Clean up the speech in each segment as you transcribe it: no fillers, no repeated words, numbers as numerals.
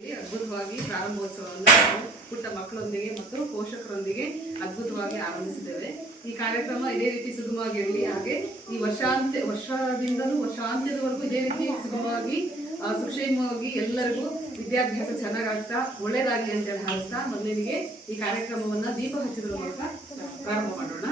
ಅದ್ಭುತವಾಗಿ ಪ್ರಾರಂಭೋತ್ಸವವನ್ನು ನಾವು ಪುಟ್ಟ ಮಕ್ಕಳೊಂದಿಗೆ ಮತ್ತು ಪೋಷಕರೊಂದಿಗೆ ಅದ್ಭುತವಾಗಿ ಆರಂಭಿಸಿದ್ದೇವೆ. ಈ ಕಾರ್ಯಕ್ರಮ ಇದೇ ರೀತಿ ಸುಗಮವಾಗಿರಲಿ, ಹಾಗೆ ಈ ವರ್ಷದಿಂದಲೂ ವರ್ಷಾಂತ್ಯದವರೆಗೂ ಇದೇ ರೀತಿ ಸುಗಮವಾಗಿ ಸುಕ್ಷೇಮವಾಗಿ ಎಲ್ಲರಿಗೂ ವಿದ್ಯಾಭ್ಯಾಸ ಚೆನ್ನಾಗಾಗ್ತಾ ಒಳ್ಳೇದಾಗಲಿ ಅಂತೇಳಿ ಹಾರಿಸ್ತಾ ಮೊದಲಿಗೆ ಈ ಕಾರ್ಯಕ್ರಮವನ್ನು ದೀಪ ಹಚ್ಚಿದ್ರ ಮೂಲಕ ಪ್ರಾರಂಭ ಮಾಡೋಣ.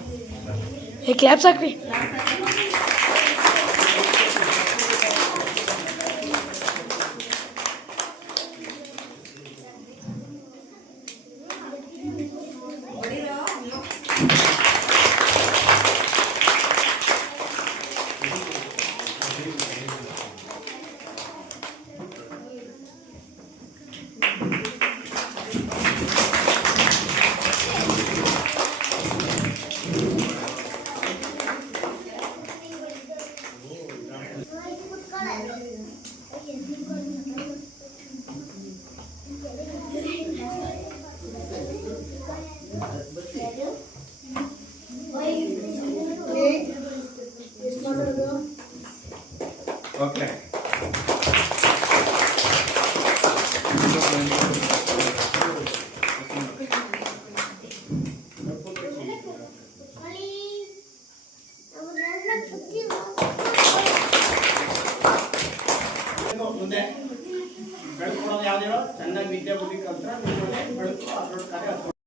Okay. ಮುಂದೆ ಬೆಳಕು ಕೊಡೋದು ಯಾವ್ದು ಹೇಳೋ, ಚೆನ್ನಾಗಿ ವಿದ್ಯೆ ಬುದ್ಧಿ ಕಲ್ತ್ರ ಬೆಳಕು ಅದ್ರೊಳಗೆ ಕಾರ್ಯ